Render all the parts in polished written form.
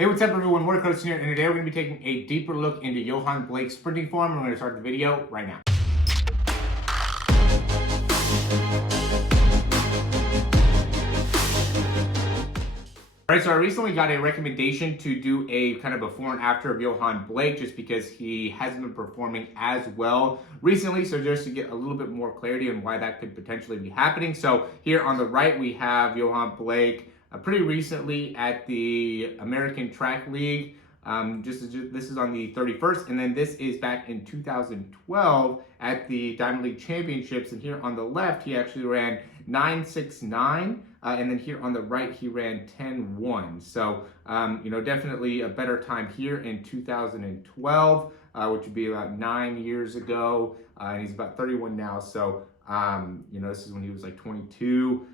Hey, what's up everyone? Morey Croson here, and today we're going to be taking a deeper look into Yohan Blake's sprinting form, and we're going to start the video right now. All right, so I recently got a recommendation to do a kind of before and after of Yohan Blake just because he hasn't been performing as well recently. So just to get a little bit more clarity on why that could potentially be happening. So here on the right, we have Yohan Blake pretty recently at the American Track League. This is on the 31st, and then this is back in 2012 at the Diamond League Championships. And here on the left, he actually ran 9.69, and then here on the right, he ran 10.1. So, definitely a better time here in 2012, which would be about 9 years ago. And he's about 31 now. So, this is when he was like 22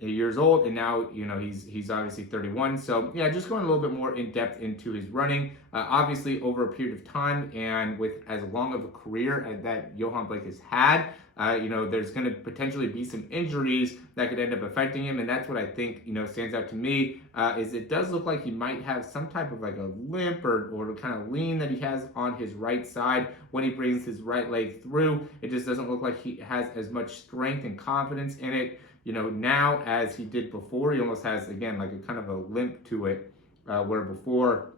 years old, and now he's obviously 31. So yeah, just going a little bit more in depth into his running, obviously over a period of time, and with as long of a career that Yohan Blake has had, there's going to potentially be some injuries that could end up affecting him, and that's what I think stands out to me. Is it does look like he might have some type of like a limp or kind of lean that he has on his right side when he brings his right leg through. It just doesn't look like he has as much strength and confidence in it now as he did before. He almost has, again, like a kind of a limp to it, where before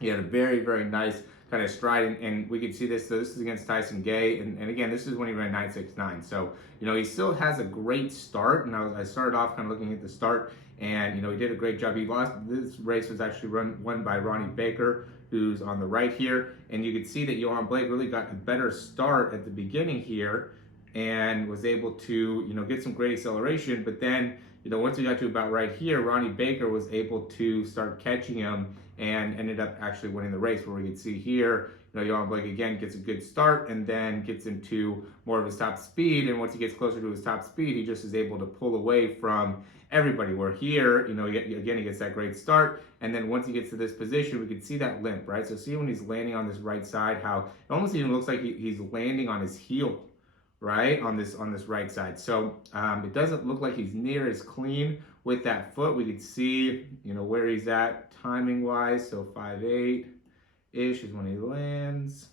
he had a very, very nice kind of stride, and we could see this. So this is against Tyson Gay, and again, this is when he ran 9.69. So, he still has a great start, and I started off kind of looking at the start, and, he did a great job. He lost, this race was actually won by Ronnie Baker, who's on the right here, and you could see that Yohan Blake really got a better start at the beginning here, and was able to get some great acceleration. But then once we got to about right here, Ronnie Baker was able to start catching him and ended up actually winning the race, where we could see here Yohan Blake again gets a good start and then gets into more of his top speed, and once he gets closer to his top speed, he just is able to pull away from everybody, where here again he gets that great start, and then once he gets to this position, we can see that limp, right? So see when he's landing on this right side, how it almost even looks like he's landing on his heel, right, on this right side. So it doesn't look like he's near as clean with that foot. We could see where he's at timing wise. So 5.8 ish is when he lands,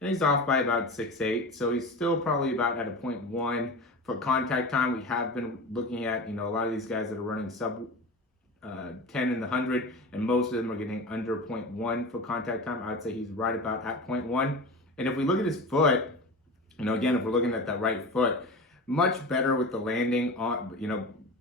and he's off by about 6.8. So he's still probably about at a 0.1 for contact time. We have been looking at a lot of these guys that are running sub 10 in the 100, and most of them are getting under 0.1 for contact time. I would say he's right about at 0.1. And if we look at his foot, again, if we're looking at that right foot, much better with the landing on,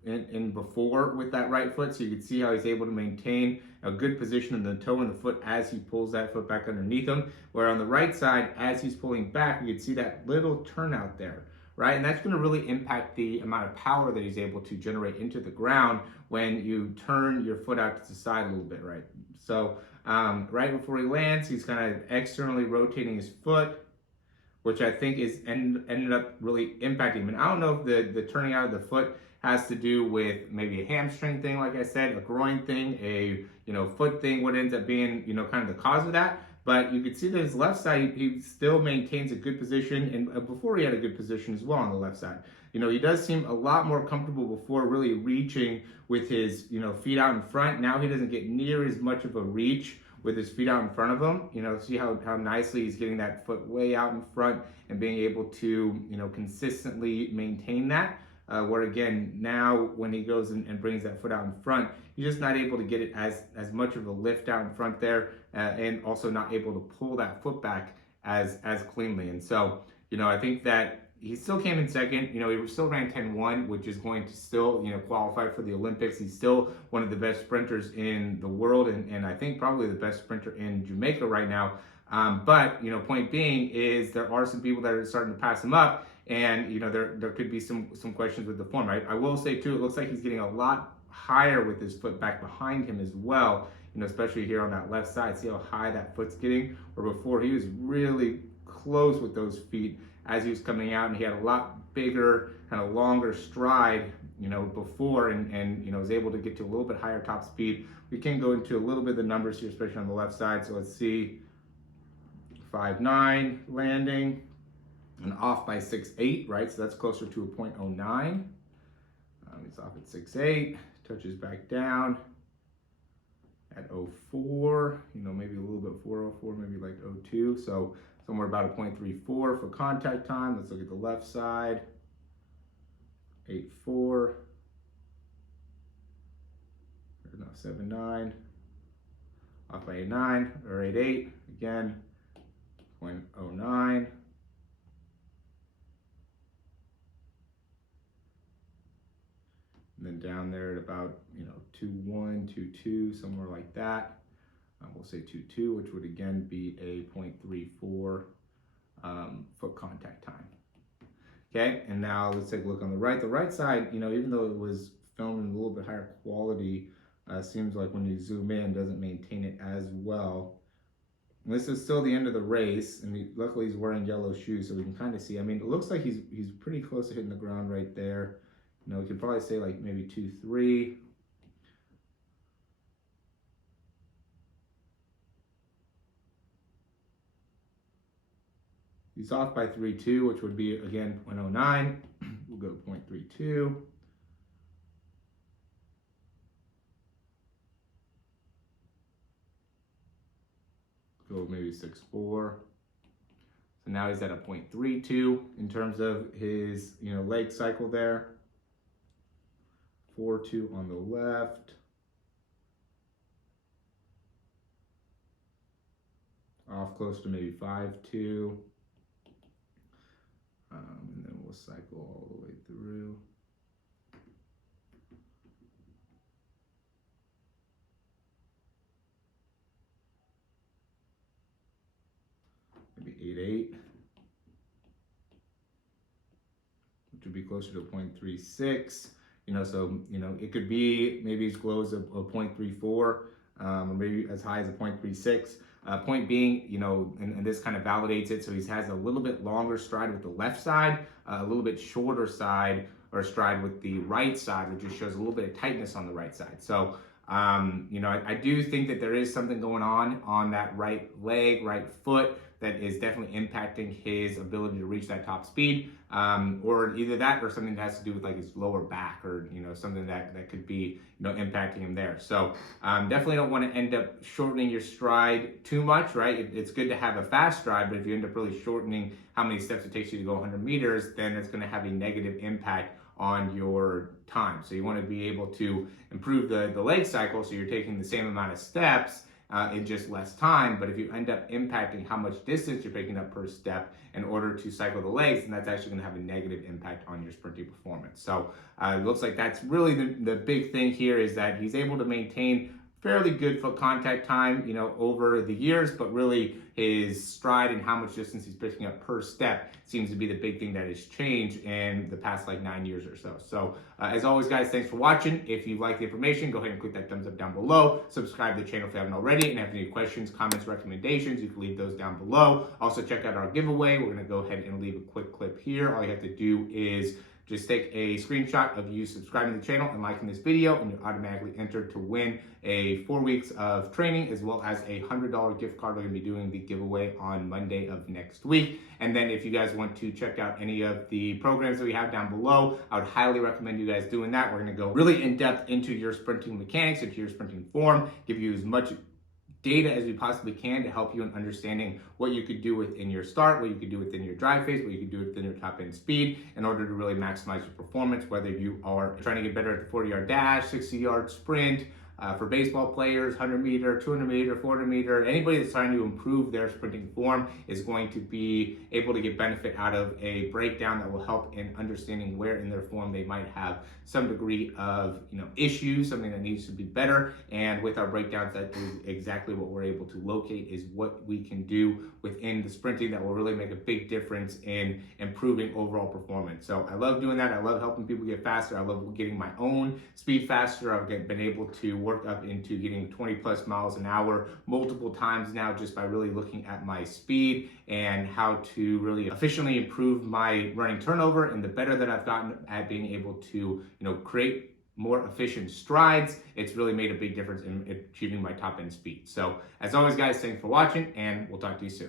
in before with that right foot. So you can see how he's able to maintain a good position in the toe and the foot as he pulls that foot back underneath him. Where on the right side, as he's pulling back, you can see that little turnout there, right? And that's going to really impact the amount of power that he's able to generate into the ground when you turn your foot out to the side a little bit, right? So right before he lands, he's kind of externally rotating his foot, which I think is ended up really impacting him. And I don't know if the turning out of the foot has to do with maybe a hamstring thing, like I said, a groin thing, a foot thing, what ends up being kind of the cause of that. But you can see that his left side, he still maintains a good position, and before he had a good position as well on the left side. He does seem a lot more comfortable before really reaching with his feet out in front. Now he doesn't get near as much of a reach with his feet out in front of him. See how nicely he's getting that foot way out in front and being able to consistently maintain that. Where again, now when he goes and brings that foot out in front, he's just not able to get it as much of a lift out in front there, and also not able to pull that foot back as cleanly. And so I think that he still came in second. He still ran 10.1, which is going to still qualify for the Olympics. He's still one of the best sprinters in the world, and I think probably the best sprinter in Jamaica right now. But point being is there are some people that are starting to pass him up, and there could be some questions with the form. I will say too, it looks like he's getting a lot higher with his foot back behind him as well. Especially here on that left side. See how high that foot's getting? Where before he was really close with those feet as he was coming out, and he had a lot bigger, kind of longer stride, before, and was able to get to a little bit higher top speed. We can go into a little bit of the numbers here, especially on the left side. So let's see, 5.9 landing, and off by 6.8, right? So that's closer to a 0.09. He's off at 6.8, touches back down at 04, maybe a little bit 404, maybe like 02. So somewhere about a 0.34 for contact time. Let's look at the left side. 8.4. No, 7.9. Off by 8.9 or 8.8. Again, 0.09. And then down there at about 2.1, 2.2, somewhere like that. We'll say 2.2, which would again be a 0.34 foot contact time. Okay, and now let's take a look on the right. The right side, even though it was filmed in a little bit higher quality, seems like when you zoom in, doesn't maintain it as well. And this is still the end of the race, and luckily he's wearing yellow shoes, so we can kind of see. I mean, it looks like he's pretty close to hitting the ground right there. We could probably say like maybe 2.3. He's off by 3.2, which would be, again, 0.09. We'll go 0.32. Go maybe 6.4. So now he's at a 0.32 in terms of his, leg cycle there. 4.2 on the left. Off close to maybe 5.2. And then we'll cycle all the way through. Maybe 8.8, which would be closer to 0.36. So it could be maybe as low as a 0.34, or maybe as high as a 0.36. Point being, and this kind of validates it. So he has a little bit longer stride with the left side, a little bit shorter side or stride with the right side, which just shows a little bit of tightness on the right side. So, I do think that there is something going on that right leg, right foot, that is definitely impacting his ability to reach that top speed, or either that or something that has to do with like his lower back, or something that could be impacting him there. So definitely don't want to end up shortening your stride too much, right? It's good to have a fast stride, but if you end up really shortening how many steps it takes you to go 100 meters, then it's going to have a negative impact on your time. So you want to be able to improve the leg cycle, so you're taking the same amount of steps in just less time. But if you end up impacting how much distance you're picking up per step in order to cycle the legs, then that's actually going to have a negative impact on your sprinting performance. So it looks like that's really the big thing here, is that he's able to maintain fairly good foot contact time, over the years, but really his stride and how much distance he's picking up per step seems to be the big thing that has changed in the past like 9 years or so. So as always, guys, thanks for watching. If you like the information, go ahead and click that thumbs up down below. Subscribe to the channel if you haven't already, and if you have any questions, comments, recommendations, you can leave those down below. Also check out our giveaway. We're going to go ahead and leave a quick clip here. All you have to do is just take a screenshot of you subscribing to the channel and liking this video, and you're automatically entered to win a 4 weeks of training, as well as a $100 gift card. We're going to be doing the giveaway on Monday of next week. And then if you guys want to check out any of the programs that we have down below, I would highly recommend you guys doing that. We're going to go really in depth into your sprinting mechanics, into your sprinting form, give you as much data as we possibly can to help you in understanding what you could do within your start, what you could do within your drive phase, what you could do within your top end speed in order to really maximize your performance, whether you are trying to get better at the 40-yard dash, 60-yard sprint, for baseball players, 100 meter, 200 meter, 400 meter, anybody that's trying to improve their sprinting form is going to be able to get benefit out of a breakdown that will help in understanding where in their form they might have some degree of issues, something that needs to be better. And with our breakdowns, that is exactly what we're able to locate, is what we can do within the sprinting that will really make a big difference in improving overall performance. So I love doing that. I love helping people get faster. I love getting my own speed faster. I've been able to work up into getting 20 plus miles an hour multiple times now, just by really looking at my speed and how to really efficiently improve my running turnover. And the better that I've gotten at being able to create more efficient strides, it's really made a big difference in achieving my top end speed. So as always, guys, thanks for watching, and we'll talk to you soon.